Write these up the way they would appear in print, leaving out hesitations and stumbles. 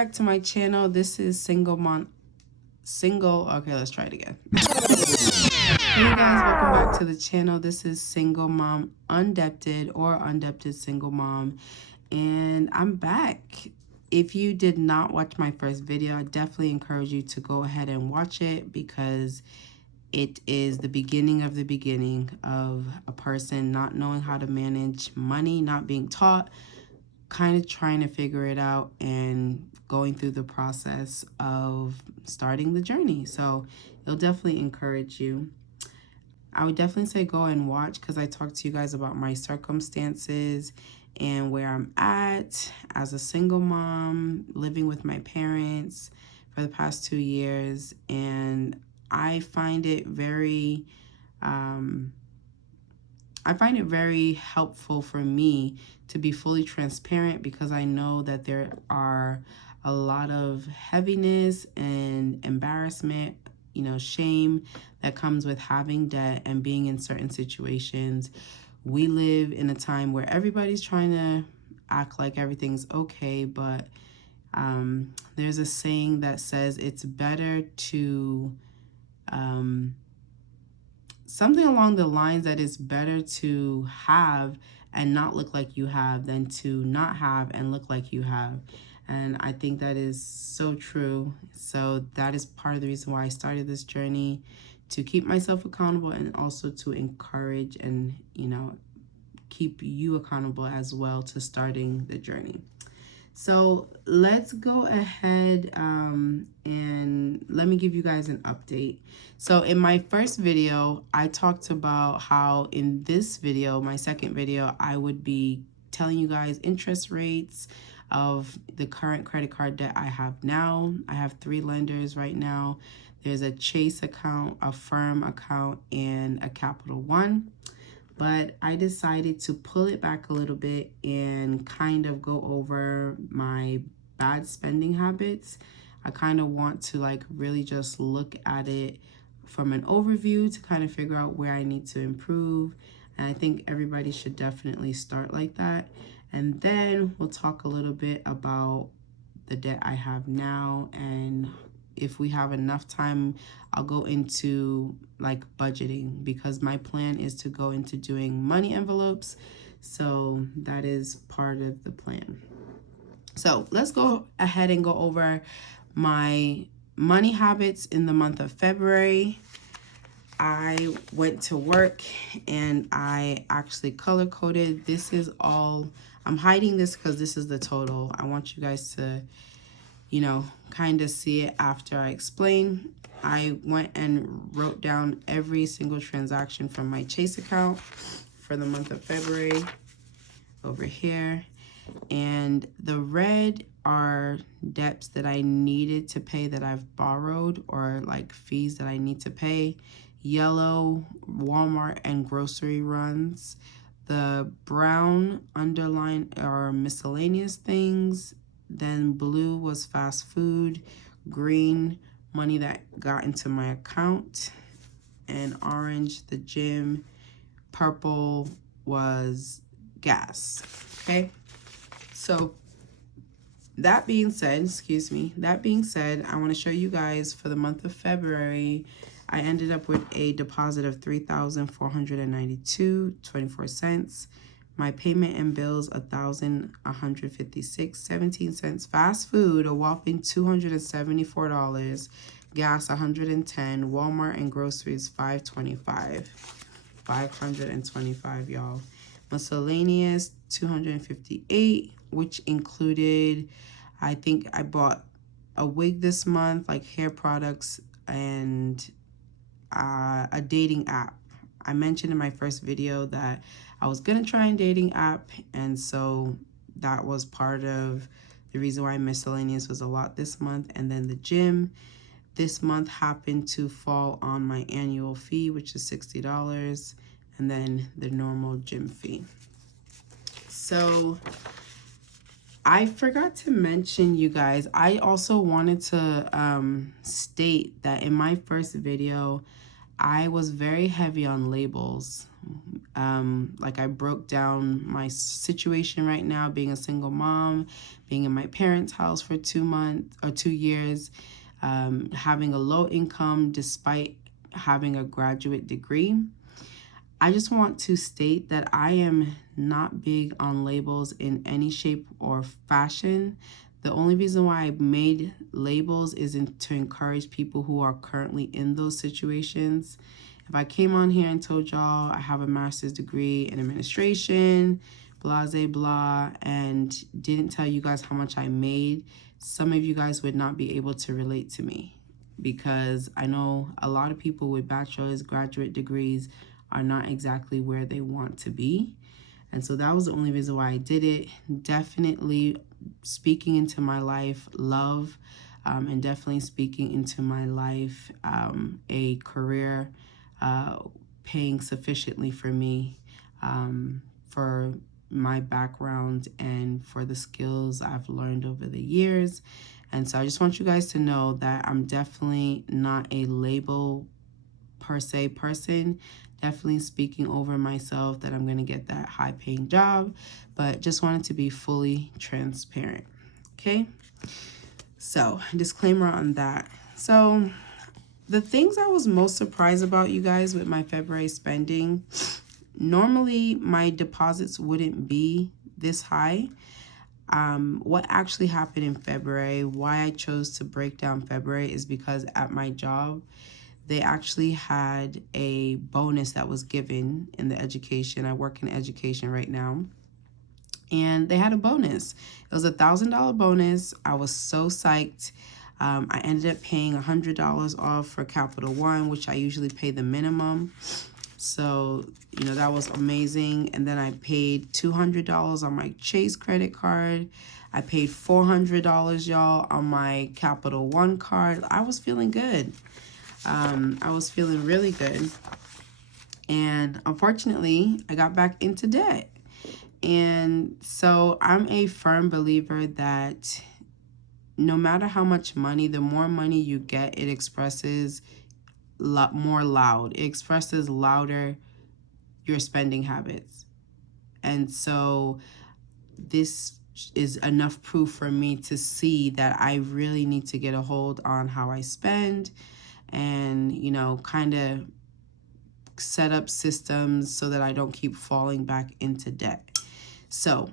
back to my channel. This is okay, let's try it again. Hey guys, welcome back to the channel. This is Single Mom Undebted or Undebted Single Mom, and I'm back. If you did not watch my first video, I definitely encourage you to go ahead and watch it, because it is the beginning of a person not knowing how to manage money, not being taught, kind of trying to figure it out and going through the process of starting the journey. So it'll definitely encourage you. I would definitely say go and watch, because I talked to you guys about my circumstances and where I'm at as a single mom living with my parents for the past 2 years. And I find it very helpful for me to be fully transparent, because I know that there are a lot of heaviness and embarrassment, shame that comes with having debt and being in certain situations. We live in a time where everybody's trying to act like everything's okay, but there's a saying that says it's better to something along the lines that it's better to have and not look like you have than to not have and look like you have. And I think that is so true. So that is part of the reason why I started this journey, to keep myself accountable and also to encourage and, keep you accountable as well to starting the journey. So let's go ahead and let me give you guys an update. So in my first video, I talked about how in this video, my second video, I would be telling you guys interest rates of the current credit card debt I have now. I have 3 lenders right now. There's a Chase account, a Firm account, and a Capital One. But I decided to pull it back a little bit and kind of go over my bad spending habits. I kind of want to really just look at it from an overview to kind of figure out where I need to improve. And I think everybody should definitely start like that. And then we'll talk a little bit about the debt I have now, and if we have enough time, I'll go into budgeting, because my plan is to go into doing money envelopes. So that is part of the plan. So let's go ahead and go over my money habits in the month of February. I went to work and I actually color coded. This is all, I'm hiding this because this is the total. I want you guys to kind of see it after I explain. I went and wrote down every single transaction from my Chase account for the month of February over here. And the red are debts that I needed to pay that I've borrowed, or fees that I need to pay. Yellow, Walmart and grocery runs. The brown underline are miscellaneous things. Then blue was fast food, green, money that got into my account, and orange, the gym, purple was gas, okay? So that being said, I want to show you guys for the month of February, I ended up with a deposit of $3,492.24. My payment and bills, $1,156.17. Fast food, a whopping $274. Gas, $110. Walmart and groceries, $525. $525, y'all. Miscellaneous, $258, which included, I think I bought a wig this month, hair products, and a dating app. I mentioned in my first video that I was gonna try a dating app, and so that was part of the reason why miscellaneous was a lot this month. And then the gym this month happened to fall on my annual fee, which is $60, and then the normal gym fee. So I forgot to mention, you guys, I also wanted to state that in my first video, I was very heavy on labels. Like I broke down my situation right now, being a single mom, being in my parents' house for 2 months or 2 years, having a low income despite having a graduate degree. I just want to state that I am not big on labels in any shape or fashion. The only reason why I made labels is to encourage people who are currently in those situations. If I came on here and told y'all I have a master's degree in administration, blah, blah, blah, and didn't tell you guys how much I made, some of you guys would not be able to relate to me, because I know a lot of people with bachelor's, graduate degrees are not exactly where they want to be. And so that was the only reason why I did it. Definitely speaking into my life, love, and definitely speaking into my life, a career paying sufficiently for me, for my background and for the skills I've learned over the years. And so I just want you guys to know that I'm definitely not a label per se person. Definitely speaking over myself that I'm going to get that high paying job, but just wanted to be fully transparent. Okay. So disclaimer on that. So the things I was most surprised about, you guys, with my February spending, normally my deposits wouldn't be this high. What actually happened in February, why I chose to break down February, is because at my job, they actually had a bonus that was given in the education. I work in education right now. And they had a bonus. It was $1,000 bonus. I was so psyched. I ended up paying $100 off for Capital One, which I usually pay the minimum. So, that was amazing. And then I paid $200 on my Chase credit card. I paid $400, y'all, on my Capital One card. I was feeling good. I was feeling really good. And unfortunately, I got back into debt. And so I'm a firm believer that no matter how much money, the more money you get, it expresses more loud. It expresses louder your spending habits. And so this is enough proof for me to see that I really need to get a hold on how I spend and, kind of set up systems so that I don't keep falling back into debt. So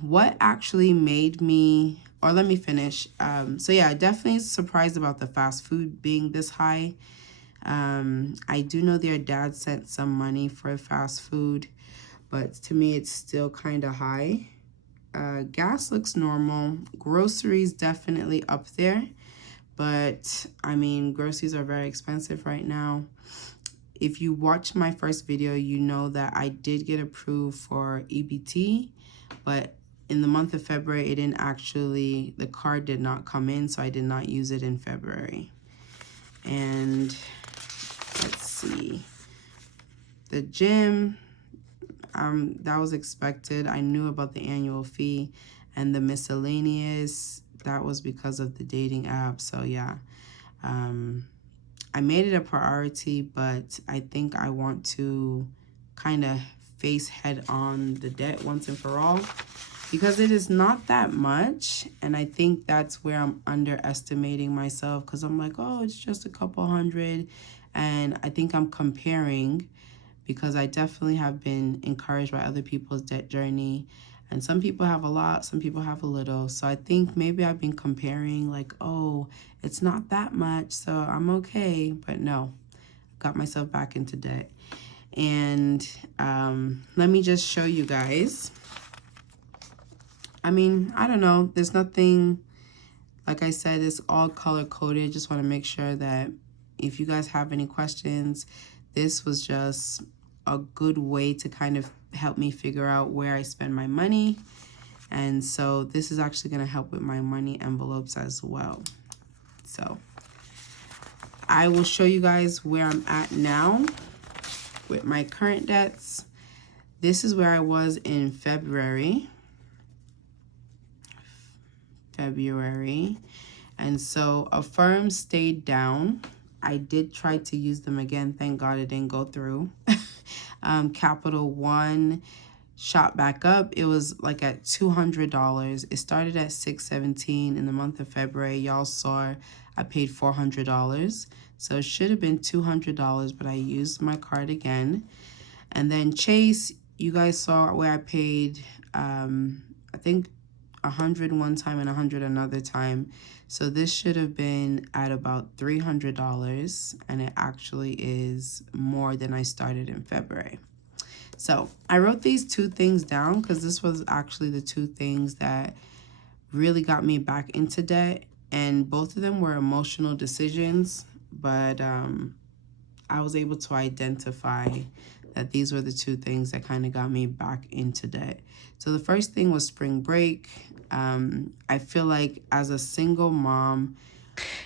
what actually made me, or let me finish. So yeah, definitely surprised about the fast food being this high. I do know their dad sent some money for fast food, but to me, it's still kind of high. Gas looks normal. Groceries definitely up there. But I mean, groceries are very expensive right now. If you watched my first video, you know that I did get approved for EBT, but in the month of February, the card did not come in, so I did not use it in February. And let's see, the gym, that was expected. I knew about the annual fee, and the miscellaneous, that was because of the dating app. So yeah, I made it a priority, but I think I want to kind of face head on the debt once and for all, because it is not that much. And I think that's where I'm underestimating myself, because I'm like, oh, it's just a couple hundred. And I think I'm comparing, because I definitely have been encouraged by other people's debt journey. And some people have a lot, some people have a little. So I think maybe I've been comparing like, oh, it's not that much, so I'm okay. But no, got myself back into debt. And let me just show you guys. I mean, I don't know. There's nothing, like I said, it's all color coded. Just want to make sure that if you guys have any questions, this was just a good way to kind of help me figure out where I spend my money. And so this is actually going to help with my money envelopes as well. So I will show you guys where I'm at now with my current debts. This is where I was in February. And so Affirm stayed down. I did try to use them again. Thank God it didn't go through. Capital One shot back up. It was like at $200. It started at $617 in the month of February. Y'all saw I paid $400. So it should have been $200, but I used my card again. And then Chase, you guys saw where I paid, I think 100 one time and 100 another time. So this should have been at about $300, and it actually is more than I started in February. So I wrote these two things down because this was actually the two things that really got me back into debt. And both of them were emotional decisions, but I was able to identify that these were the two things that kind of got me back into debt. So the first thing was spring break. I feel like as a single mom.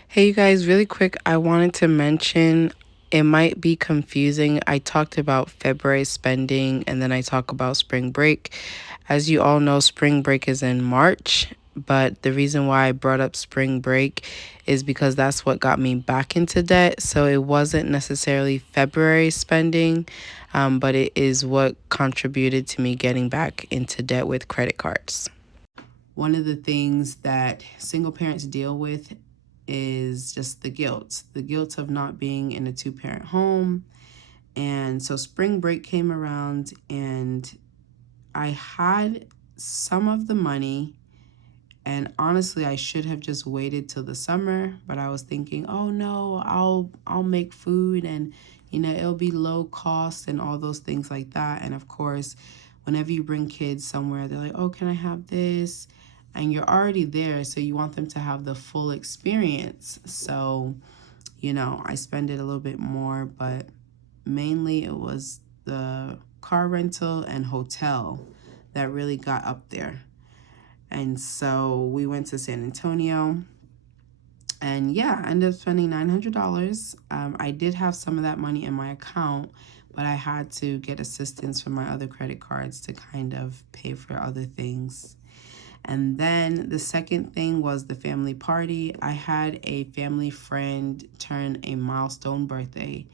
Hey, you guys, really quick, I wanted to mention it might be confusing. I talked about February spending and then I talk about spring break. As you all know, spring break is in March, but the reason why I brought up spring break is because that's what got me back into debt. So it wasn't necessarily February spending, but it is what contributed to me getting back into debt with credit cards. One of the things that single parents deal with is just the guilt of not being in a two-parent home. And so spring break came around and I had some of the money, and honestly I should have just waited till the summer, but I was thinking, oh no, I'll make food and it'll be low cost and all those things like that. And of course, whenever you bring kids somewhere, they're like, oh, can I have this? And you're already there, so you want them to have the full experience. So, I spend it a little bit more, but mainly it was the car rental and hotel that really got up there. And so we went to San Antonio, and yeah, I ended up spending $900. I did have some of that money in my account, but I had to get assistance from my other credit cards to kind of pay for other things. And then the second thing was the family party. I had a family friend turn a milestone birthday.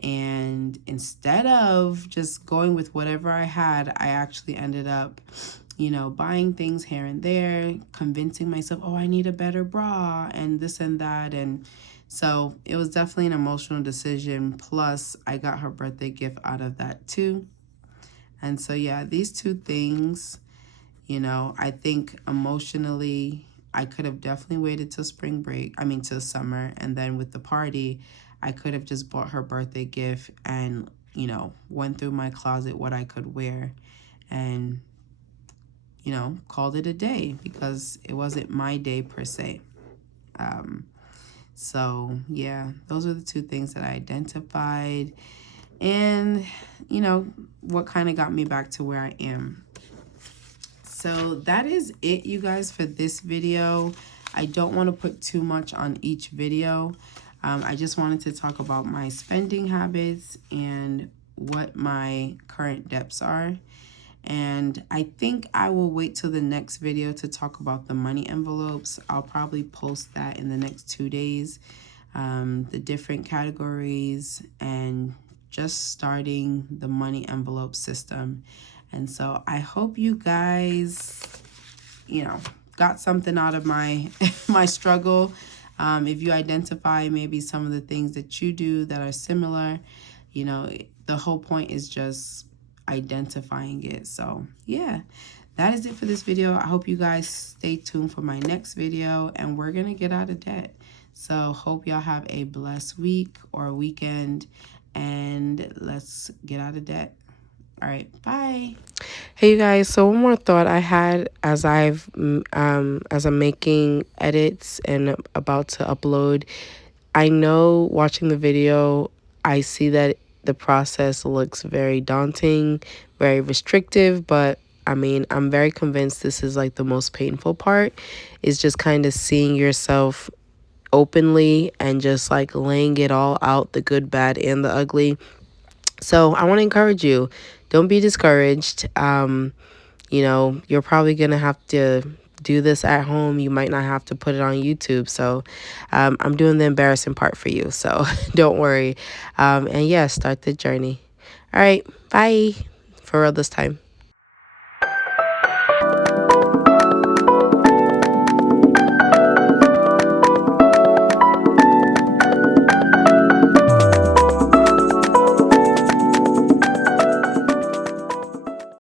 And instead of just going with whatever I had, I actually ended up, buying things here and there, convincing myself, oh, I need a better bra and this and that. And so it was definitely an emotional decision. Plus, I got her birthday gift out of that too. And so, yeah, these two things, I think emotionally, I could have definitely waited till till summer. And then with the party, I could have just bought her birthday gift and, went through my closet what I could wear and, called it a day because it wasn't my day per se. So, yeah, those are the two things that I identified and, what kind of got me back to where I am. So that is it, you guys, for this video. I don't want to put too much on each video. I just wanted to talk about my spending habits and what my current debts are. And I think I will wait till the next video to talk about the money envelopes. I'll probably post that in the next 2 days, the different categories and just starting the money envelope system. And so I hope you guys, got something out of my my struggle. If you identify maybe some of the things that you do that are similar, the whole point is just identifying it. So yeah, that is it for this video. I hope you guys stay tuned for my next video and we're gonna get out of debt. So hope y'all have a blessed week or weekend and let's get out of debt. All right, bye. Hey you guys, so one more thought I had as I'm making edits and about to upload. I know watching the video, I see that the process looks very daunting, very restrictive, but I'm very convinced this is like the most painful part, is just kind of seeing yourself openly and just like laying it all out, the good, bad, and the ugly. So I want to encourage you, don't be discouraged. You're probably going to have to do this at home. You might not have to put it on YouTube. So I'm doing the embarrassing part for you. So don't worry. And yeah, start the journey. All right. Bye. For real this time.